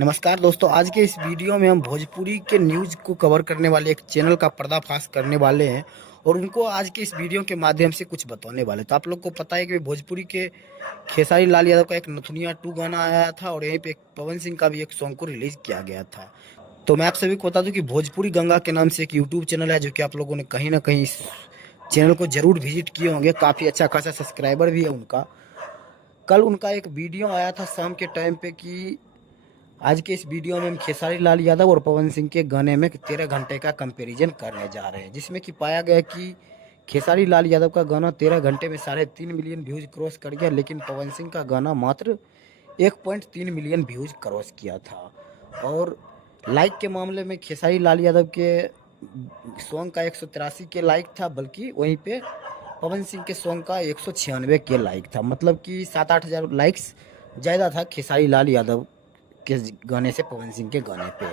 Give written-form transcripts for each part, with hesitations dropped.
नमस्कार दोस्तों, आज के इस वीडियो में हम भोजपुरी के न्यूज़ को कवर करने वाले एक चैनल का पर्दाफाश करने वाले हैं और उनको आज के इस वीडियो के माध्यम से कुछ बताने वाले। तो आप लोग को पता है कि भोजपुरी के खेसारी लाल यादव का एक नथुनिया 2 गाना आया था और यहीं पे एक पवन सिंह का भी एक सॉन्ग को रिलीज किया गया था। तो मैं आप सभी को बता दूं कि भोजपुरी गंगा के नाम से एक यूट्यूब चैनल है, जो कि आप लोगों ने कहीं ना कहीं इस चैनल को जरूर विजिट किए होंगे। काफ़ी अच्छा खासा सब्सक्राइबर भी है उनका। कल उनका एक वीडियो आया था शाम के टाइम पे कि आज के इस वीडियो में हम खेसारी लाल यादव और पवन सिंह के गाने में 13 घंटे का कंपैरिजन करने जा रहे हैं, जिसमें कि पाया गया कि खेसारी लाल यादव का गाना 13 घंटे में 3.5 मिलियन व्यूज क्रॉस कर गया, लेकिन पवन सिंह का गाना मात्र 1.3 मिलियन व्यूज क्रॉस किया था। और लाइक के मामले में खेसारी लाल यादव के सॉन्ग का 183 के लाइक था, बल्कि वहीं पे पवन सिंह के सॉन्ग का 196 के लाइक था। मतलब कि 7-8 हज़ार लाइक्स ज़्यादा था खेसारी लाल यादव के गाने से पवन सिंह के गाने पे।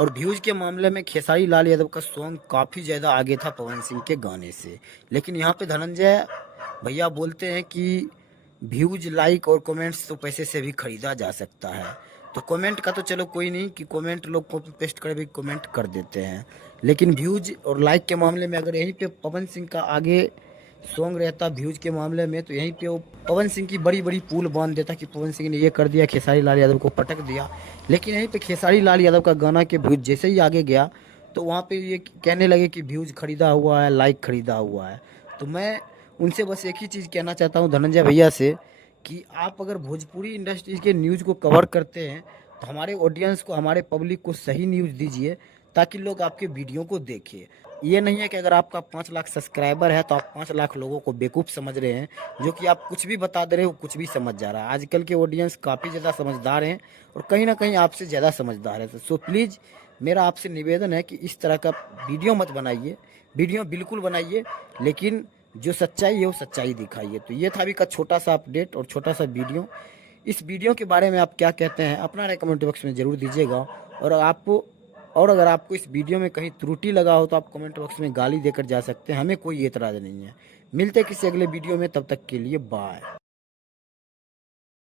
और व्यूज के मामले में खेसारी लाल यादव का सॉन्ग काफ़ी ज़्यादा आगे था पवन सिंह के गाने से। लेकिन यहाँ पे धनंजय भैया बोलते हैं कि व्यूज, लाइक और कमेंट्स तो पैसे से भी खरीदा जा सकता है। तो कमेंट का तो चलो कोई नहीं कि कमेंट लोग कॉपी पेस्ट कर भी कमेंट कर देते हैं, लेकिन व्यूज और लाइक के मामले में अगर यहीं पे पवन सिंह का आगे सॉन्ग रहता व्यूज के मामले में, तो यहीं पे वो पवन सिंह की बड़ी बड़ी पुल बांध देता कि पवन सिंह ने ये कर दिया, खेसारी लाल यादव को पटक दिया। लेकिन यहीं पे खेसारी लाल यादव का गाना के व्यूज जैसे ही आगे गया तो वहाँ पे ये कहने लगे कि व्यूज खरीदा हुआ है, लाइक खरीदा हुआ है। तो मैं उनसे बस एक ही चीज़ कहना चाहता हूँ धनंजय भैया से कि आप अगर भोजपुरी इंडस्ट्रीज के न्यूज़ को कवर करते हैं तो हमारे ऑडियंस को, हमारे पब्लिक को सही न्यूज़ दीजिए ताकि लोग आपके वीडियो को देखें। ये नहीं है कि अगर आपका 5 लाख सब्सक्राइबर है तो आप 5 लाख लोगों को बेवकूफ़ समझ रहे हैं, जो कि आप कुछ भी बता दे रहे हो कुछ भी समझ जा रहा है। आजकल के ऑडियंस काफ़ी ज़्यादा समझदार हैं और कहीं ना कहीं आपसे ज़्यादा समझदार है। सो प्लीज़ मेरा आपसे निवेदन है कि इस तरह का वीडियो मत बनाइए। वीडियो बिल्कुल बनाइए, लेकिन जो सच्चाई है वो सच्चाई दिखाइए। तो ये था अभी का छोटा सा अपडेट और छोटा सा वीडियो। इस वीडियो के बारे में आप क्या कहते हैं अपना राय कमेंट बॉक्स में ज़रूर दीजिएगा। और अगर आपको इस वीडियो में कहीं त्रुटि लगा हो तो आप कमेंट बॉक्स में गाली देकर जा सकते हैं, हमें कोई एतराज़ नहीं है। मिलते हैं किसी अगले वीडियो में, तब तक के लिए बाय।